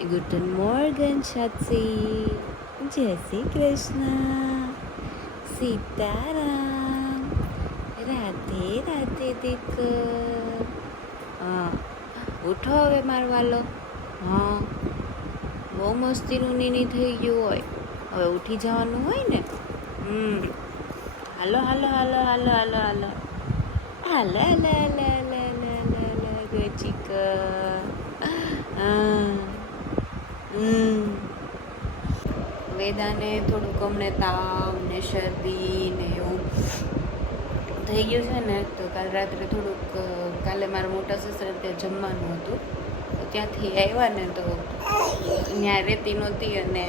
Guten Morgen, Schatzi. જય શ્રી કૃષ્ણ. સીતારામ. રાધે રાધે દીકર. હા, ઉઠો હવે મારવાલો. હા, બહુ મસ્તીનું નીની થઈ ગયું હોય. હવે ઉઠી જવાનું હોય ને. હાલો હાલો હાલો હાલો હાલો હાલો હાલો હાલો હાલો હાલો હાલો હાલો ગચીક. વેદાને થોડુંક અમને તાવ ને શરદી ને એવું થઈ ગયું છે ને, તો કાલ રાત્રે થોડુંક કાલે મારા મોટા સસરા ત્યાં જમવાનું હતું, તો ત્યાંથી આવ્યા ને તો ત્યાં રહેતી નહોતી, અને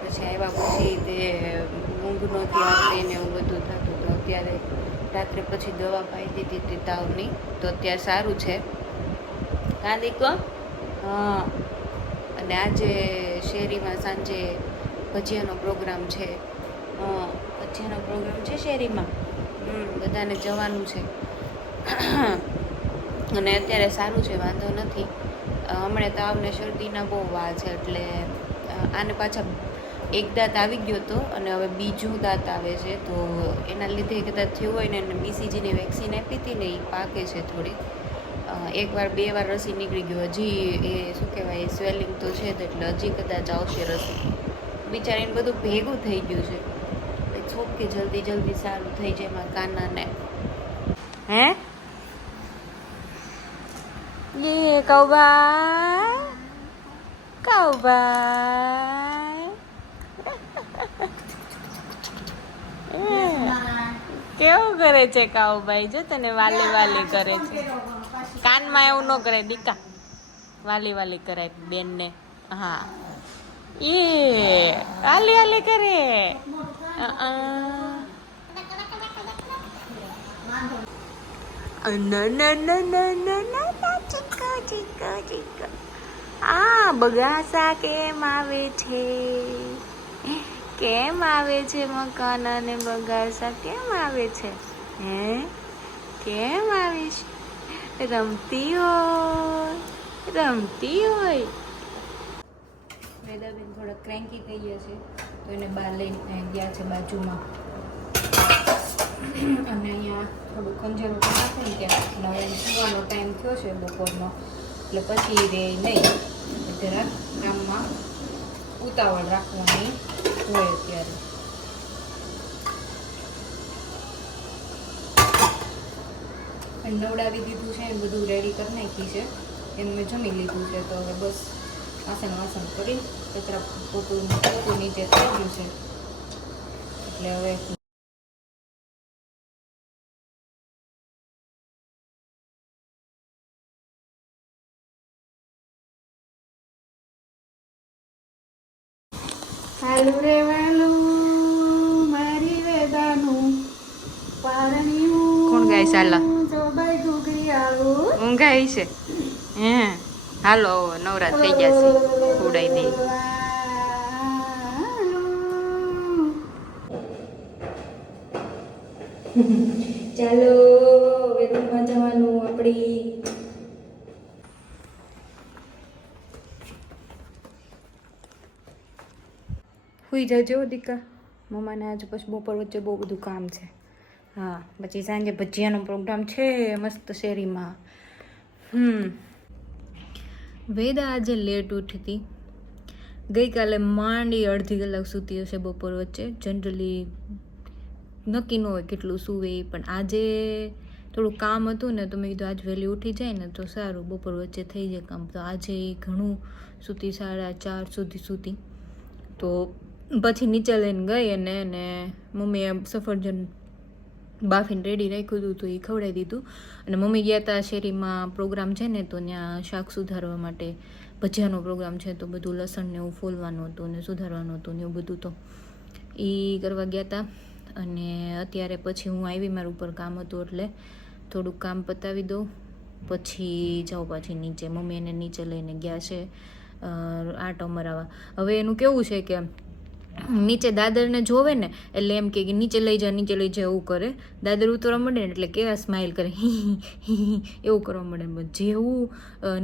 પછી આવ્યા પછી તે ઊંઘ નહોતી આવતી ને એવું બધું થતું. તો અત્યારે રાત્રે પછી દવા પાઈ દીધી હતી તાવની, તો અત્યારે સારું છે. કાં દીકો? હા. અને આજે શેરીમાં સાંજે ભજીયાનો પ્રોગ્રામ છે. ભજીયાનો પ્રોગ્રામ છે શેરીમાં. બધાને જવાનું છે. અને અત્યારે સારું છે, વાંધો નથી. હમણાં તાવને શરદીના બહુ વાર છે, એટલે આને પાછા એક દાંત આવી ગયો હતો અને હવે બીજું દાંત આવે છે, તો એના લીધે કદાચ થયું હોય ને. એને BCGની વેક્સિન આપી હતી ને, એ પાકે છે થોડી. એકવાર 2 વાર રસી નીકળી ગયું, હજી એ શું કહેવાય સ્વેલિંગ તો છે જ, એટલે હજી કદાચ આવશે રસી. બિચારીને બધું ભેગું થઈ ગયું છે. છોક કે જલ્દી જલ્દી સારું થઈ જાય એમાં કાનાને. હે ये कौभाई कौभाई કેવું કરે છે કાઉભાઈ? જો તને વાલી વાલી કરે છે. કાનમાં એવું ન કરે દીકા, વાલી વાલી કરાય બેન ને. હા, એ વાલી વાલી કરે. આ બગાસા કેમ આવે છે? કેમ આવે છે મકાન અને બગાસા કેમ આવે છે? હે, કેમ આવે છે? રમતી હોય. વેદાબેન થોડા ક્રેન્કી થઈ ગયા છે, તો એને બહાર લઈને ગયા છે બાજુમાં. અને અહીંયા થોડું ખંજેરું નાખે ને ત્યાં, એટલે હવે સુવાનો ટાઈમ થયો છે બપોરનો, એટલે પછી રે નહીં. જરાક કામમાં ઉતાવળ રાખવાની હોય અત્યારે. નવડાવી દીધું છે, એમ બધું રેડી કરી નાખી છે, એમ મેં જમી લીધું છે. તો હવે બસ વાસણ કરી કચરા પોતું નીચે થઈ ગયું છે, એટલે હવે હાલું રે વાલું મારી વેદાનું પારણ્યું. કોણ ગાય સાલા? જોબાઈ ઘૂઘરી આલું ઊંઘાઈ છે. હે, હાલો નવરા થઈ ગયા છે, ઉડાઈ દે. ચાલો હવે રૂમમાં જવાનું આપણી. સુઈ જજો દીકા. મમ્માને આજે પછી બપોર વચ્ચે બહુ બધું કામ છે. હા, પછી સાંજે ભજીયાનો પ્રોગ્રામ છે મસ્ત શેરીમાં. વેદા આજે લેટ ઉઠી હતી. ગઈકાલે માંડી અડધી કલાક સૂતી હશે બપોર વચ્ચે. જનરલી નક્કી ન હોય કેટલું સૂવે, પણ આજે થોડું કામ હતું ને, તો મેં કીધું આજ વહેલી ઉઠી જાય ને તો સારું, બપોર વચ્ચે થઈ જાય કામ. તો આજે ઘણું સૂતી, 4:30 સુધી સૂતી. તો પછી નીચે લઈને ગઈ અને મમ્મીએ સફરજન બાફીને રેડી રાખ્યું હતું, તો એ ખવડાવી દીધું. અને મમ્મી ગયા હતા શેરીમાં, પ્રોગ્રામ છે ને, તો ત્યાં શાક સુધારવા માટે ભજીયાનો પ્રોગ્રામ છે, તો બધું લસણ ને એવું ફોલવાનું હતું ને સુધારવાનું હતું ને એવું બધું, તો એ કરવા ગયા હતા. અને અત્યારે પછી હું આવી, મારું ઉપર કામ હતું એટલે થોડુંક કામ પતાવી દઉં, પછી જાઉં પાછી નીચે. મમ્મી એને નીચે લઈને ગયા છે આટો મરાવા. હવે એનું કેવું છે કે નીચે દાદરને જોવે ને એટલે એમ કે નીચે લઈ જા એવું કરે. દાદર ઉતરવા મળે ને એટલે કેવા સ્માઇલ કરે એવું કરવા મળે. જેવું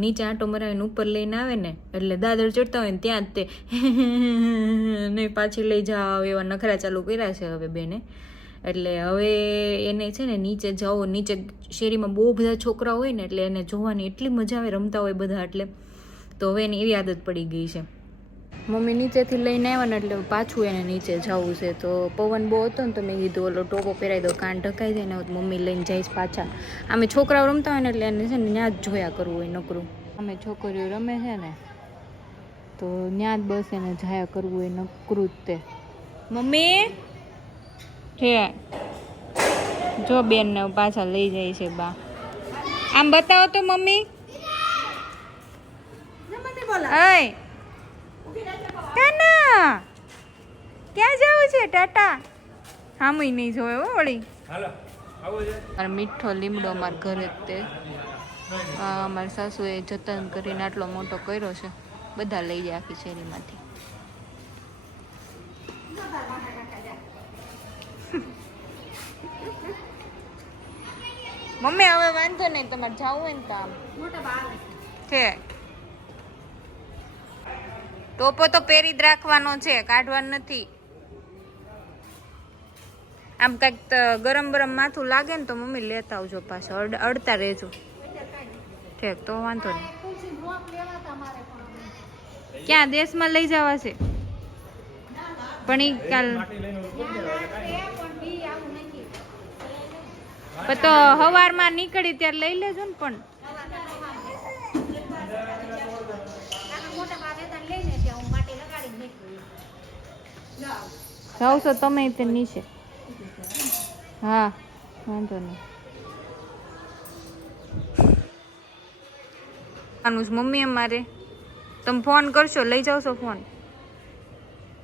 નીચે આંટો મરાવીને ઉપર લઈને આવે ને એટલે દાદર ચડતા હોય ને ત્યાં જ તે ને પાછી લઈ જાવ એવા નખરા ચાલુ કર્યા છે હવે બેને. એટલે હવે એને છે ને નીચે જાઓ, નીચે શેરીમાં બહુ બધા છોકરા હોય ને એટલે એને જોવાની એટલી મજા આવે, રમતા હોય બધા એટલે. તો હવે એની એવી આદત પડી ગઈ છે. મમ્મી નીચેથી લઈને આવ્યા ને એટલે પાછું એને નીચે જવું છે. તો પવન બહુ હતો ને તો મેં કીધું ઓલો ટોપો પહેરાવી દો, કાન ઢકાઈ જાય ને મમ્મી લઈને જઈશ પાછા. અમે છોકરાઓ રમતા હોય ને એટલે એને છે ને ત્યાં જ જોયા કરવું હોય નકરું. અમે છોકરીઓ રમે છે ને તો ત્યાં જ બસ એને જાયા કરવું હોય નકરું જ તે. મમ્મી છે જો બેનને પાછા લઈ જાય છે બા. આમ બતાવો તો મમ્મી. અય કાના ક્યાં જવું છે? ટાટા હામુય નહીં જોવે હો વળી. મારો મીઠો લીમડો અમારા ઘરે જ તે અમારી સાસુએ જતન કરીને આટલો મોટો કર્યો છે. બધા લઈ જાય આખી શેરીમાંથી. મમ્મી હવે વાંધો નહીં, તમારે જવું હોય ને કામ છે. ટોપો તો પહેરી જ રાખવાનો છે, કાઢવાનો નથી. આમ કંઈક ગરમ ગરમ માથું લાગે ને તો મમ્મી લેતા આવજો પાછો, અડતા રહેજો. ઠીક તો વાંધો નહીં. ક્યાં દેશમાં લઈ જવા છે? પણ ઈ કાલ તો સવારમાં નીકળી ત્યારે લઈ લેજો ને. પણ જાવશો તમે તે નીચે? હા વાંધો નહીં. આનું મમ્મી અમારે તમે ફોન કરશો, લઈ જાવશો ફોન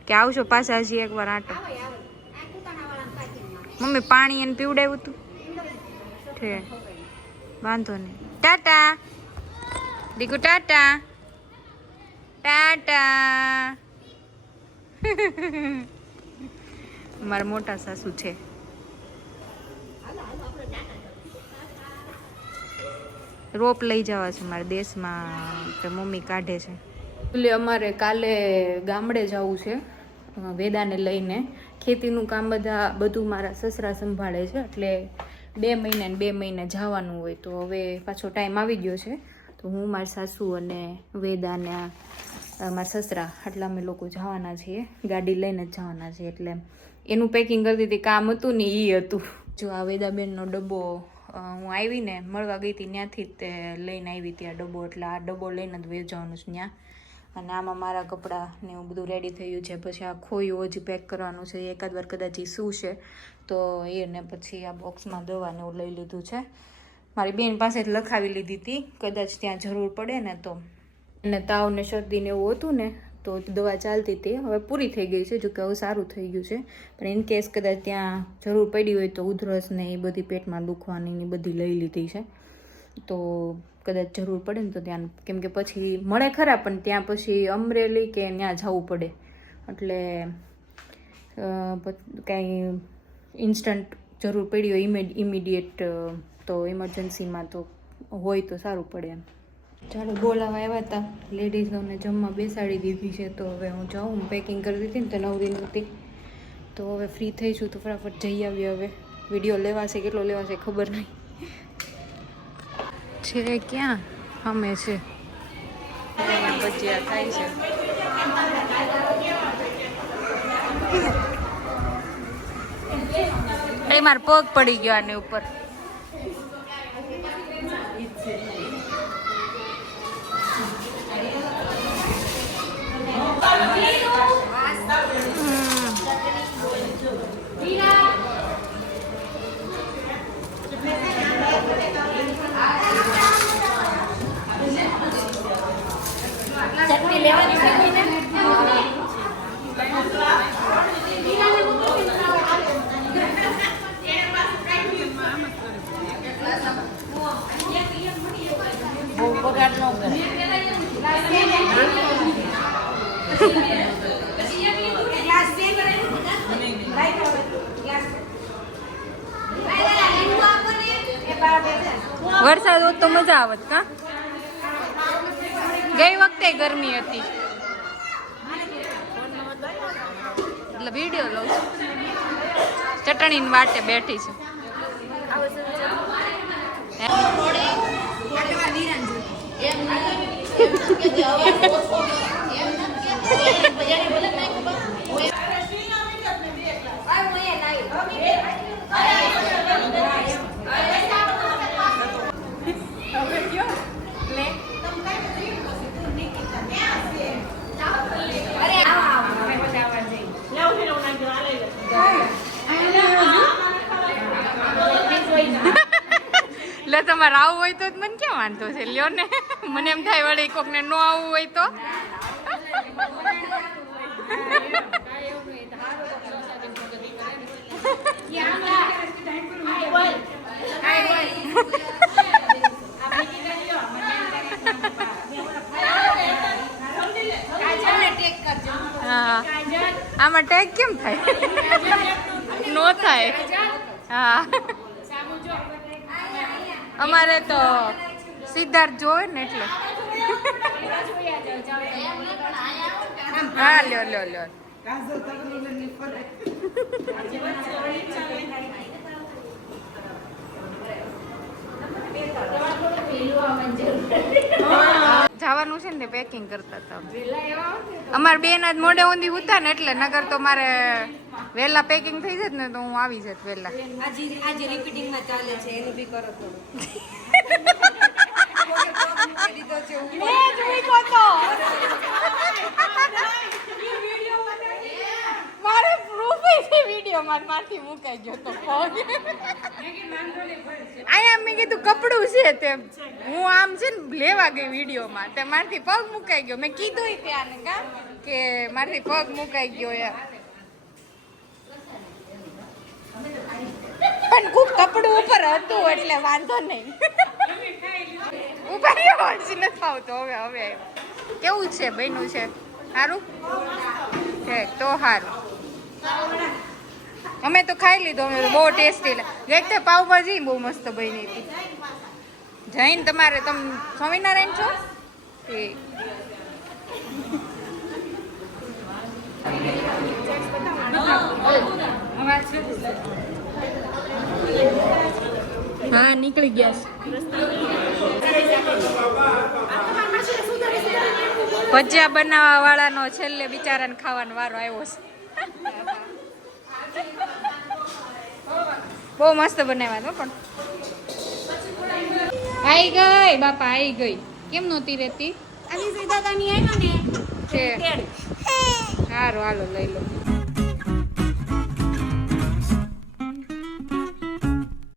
કે આવશો પાછા હજી એકવાર આટો? મમ્મી પાણી એને પીવડાવ્યું હતું. ઠીક વાંધો નહીં. ટાટા દીકુ, ટાટા ટાટા. મારા મોટા સાસુ છે. રોપ લઈ જવા છે મારા દેશમાં તો મમ્મી કાઢે છે. એટલે અમારે કાલે ગામડે જવું છે વેદાને લઈને. ખેતીનું કામ બધું મારા સસરા સંભાળે છે એટલે 2 મહિને ને 2 મહિને જવાનું હોય. તો હવે પાછો ટાઈમ આવી ગયો છે તો હું મારી સાસુ અને વેદા ને મારા સસરા આટલા અમે લોકો જવાના છીએ. ગાડી લઈને જ જવાના છીએ એટલે એનું પેકિંગ કરતી હતી. કામ હતું ને એ હતું. જો આ વેદાબેનનો ડબ્બો હું આવીને મળવા ગઈ હતી ત્યાંથી તે લઈને આવી હતી આ ડબ્બો. એટલે આ ડબ્બો લઈને જ વેચવાનું છે ત્યાં. અને આમાં મારા કપડાં ને એવું બધું રેડી થયું છે. પછી આ ખોયું હજી પેક કરવાનું છે. એકાદ વાર કદાચ શું છે તો એને પછી આ બોક્સમાં દવા ને એવું લઈ લીધું છે. મારી બેન પાસે જ લખાવી લીધી હતી, કદાચ ત્યાં જરૂર પડે ને તો. અને તાવ ને શરદી ને એવું હતું ને તો દવા ચાલતી હતી, હવે પૂરી થઈ ગઈ છે. જોકે હવે સારું થઈ ગયું છે. પણ ઇન કેસ કદાચ ત્યાં જરૂર પડી હોય તો ઉધરસ ને એ બધી પેટમાં દુખવાની ને બધી લઈ લીધી છે. તો કદાચ જરૂર પડે ને તો ત્યાં, કેમ કે પછી મળે ખરા પણ ત્યાં પછી અમરેલી કે ત્યાં જવું પડે. એટલે કાંઈ ઇન્સ્ટન્ટ જરૂર પડી હોય ઇમિડિયેટ તો ઇમરજન્સીમાં તો હોય તો સારું પડે એમ. ચાલો બોલાવા આવ્યા હતા, લેડીઝોને જમવા બેસાડી દીધી છે. તો હવે હું જાઉં, પેકિંગ કરી દીધી ને તો નવરી નહોતી. તો હવે ફ્રી થઈશું તો ફટાફટ જઈ આવીએ. હવે વિડીયો લેવાશે, કેટલો લેવાશે ખબર નહીં. છે ક્યાં અમે છે ભજીયા થાય છે. એ મારો પગ પડી ગયો આની ઉપર. ચટણી લેવાની છે બહુ પગાર ન કરે. વરસાદ હોત તો મજા આવત કા ગઈ વખતે ગરમી હતી એટલે વિડીયો લઉં છું ચટણીની વાટે બેઠી છે એટલે તમારે આવું હોય તો જ મને ક્યાં વાંધો છે લ્યો ને મને એમ થાય વળી કોક ને ન આવવું હોય તો હા આમાં ટેગ કેમ થાય નો થાય હા અમારે તો સિદ્ધાર્થ જોવે ને એટલે હા લ્યો લ્યો લ્યો જવાનું છે ને પેકિંગ કરતા હતા અમારે બેન જ મોડે ઊંધી ઉતા ને એટલે નગર તો મારે વહેલા પેકિંગ થઈ જાય ને તો હું આવી જાત વહેલા આજે રિપીટિંગ માં ચાલે છે એનું બી કરો મારે પ્રૂફ છે વિડીયો મારથી મુકાઈ ગયો તો અહીંયા મેં કીધું કપડું છે તે હું આમ છે ને લેવા ગઈ વિડીયોમાં તે મારથી પગ મુકાઈ ગયો મેં કીધું ત્યાં કા કે મારથી પગ મુકાઈ ગયો યાર પણ ખૂબ કપડું ઉપર હતું એટલે વાંધો નહીં ઉપર નથી આવતો હવે હવે કેવું છે બન્યું છે સારું છે તો સારું અમે તો ખાઈ લીધું અમે તો બહુ ટેસ્ટી એક પાવભાજી બહુ મસ્ત બની હતી જૈન તમારે તમે સ્વામિનારાયણ છો ઠીક હા નીકળી ગયા ભજીયા બનાવવા વાળાનો છેલ્લે બિચારાને ખાવાનો વારો આવ્યો છે બહુ મસ્ત બનાવ્યા તો પણ આઈ ગઈ બાપા આઈ ગઈ કેમ નહોતી રહેતી આવી દાદાની આવ્યો ને સારું હાલો લઈ લો